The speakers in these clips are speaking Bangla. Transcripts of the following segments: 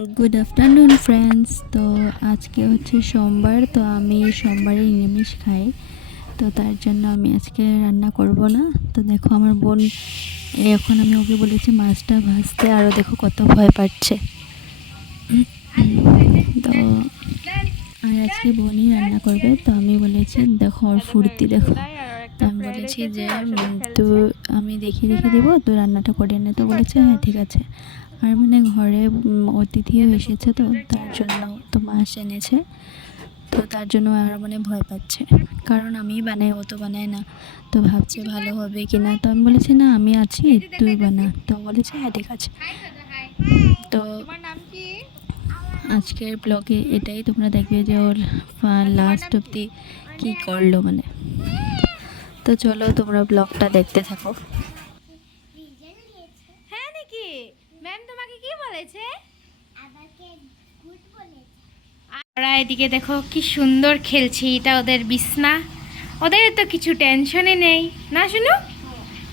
Good afternoon friends. তো আজকে হচ্ছে সোমবার, তো আমি সোমবারে নিরামিষ খাই। তো তার জন্য আমি আজকে রান্না করব না। তো দেখো আমার বোন, এখন আমি ওকে বলেছি মাছটা ভাজতে, আরও দেখো কত ভয় পাচ্ছে। তো আর আজকে বোনই রান্না করবে। তো আমি বলেছি দেখো ওর ফুর্তি দেখো। তো আমি বলেছি যে তো আমি দেখিয়ে রেখে দেবো, তো রান্নাটা করে নে। তো বলেছে হ্যাঁ ঠিক আছে। আর মানে ঘরে অতিথিও এসেছে, তো তার জন্য তো মাছ এনেছে। তো তার জন্য আর মানে ভয় পাচ্ছে, কারণ আমি বানাই, ও তো বানায় না। তো ভাবছে ভালো হবে কি না। তো আমি বলেছি না আমি আছি, তুই বানা। তো বলেছে হ্যাঁ ঠিক আছে। তো আজকের ব্লগে এটাই তোমরা দেখবে যে ওর লাস্ট অবধি কী করলো মানে। তো চলো তোমরা ব্লগটা দেখতে থাকো। হ্যাঁ নাকি ম্যাম তোমাকে কি বলেছে? ওরা এদিকে দেখো কি সুন্দর খেলছি, এটা ওদের বিছনা। ওদের তো কিছু টেনশনই নেই না, শুনো?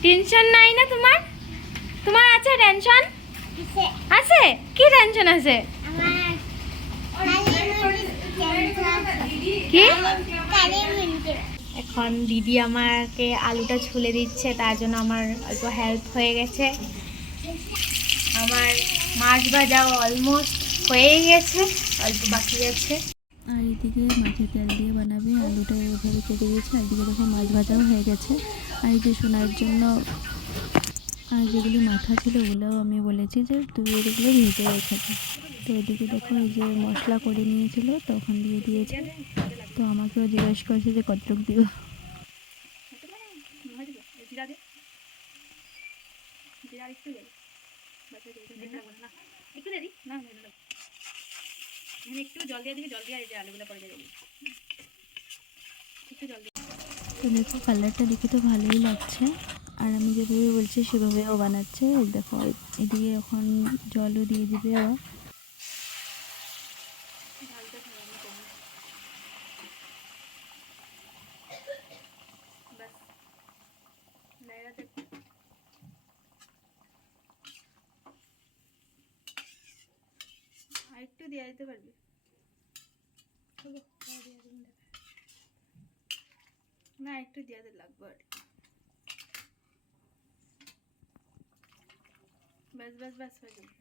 টেনশন নাই না তোমার? তোমার আছে টেনশন? আছে? কি টেনশন আছে? কি? এখন দিদি আমাকে আলুটা ছুলে দিচ্ছে, তার জন্য আমার অল্প হেল্প হয়ে গেছে। আমার মাছ ভাজাও অলমোস্ট হয়ে গেছে, অল্প বাকি আছে। আর এদিকে মাছের তেল দিয়ে বানাবে, আলুটা এভাবে কেটে দিয়েছে। আর এদিকে দেখো মাছ ভাজাও হয়ে গেছে। আর এই যে শোনার জন্য আর যেগুলি মাথা ছিল ওগুলোও আমি বলেছি যে তুই এগুলো ভেজে রেখে দে। তো এদিকে দেখো এই যে মশলা করে নিয়েছিল, তখন দিয়ে দিয়েছে। তো আমাকেও জিজ্ঞেস করছে যে কতটুকু দিব। তো দেখো কালারটা দেখে তো ভালোই লাগছে। আর আমি যেভাবে বলছি সেভাবেও বানাচ্ছে। দেখো এদিকে এখন জলও দিয়ে দিবে ও। একটু দিয়ে দিতে পারবি? না একটু দিয়ে দিতে লাগবে। বাস বাস বাস হয়ে যাবে।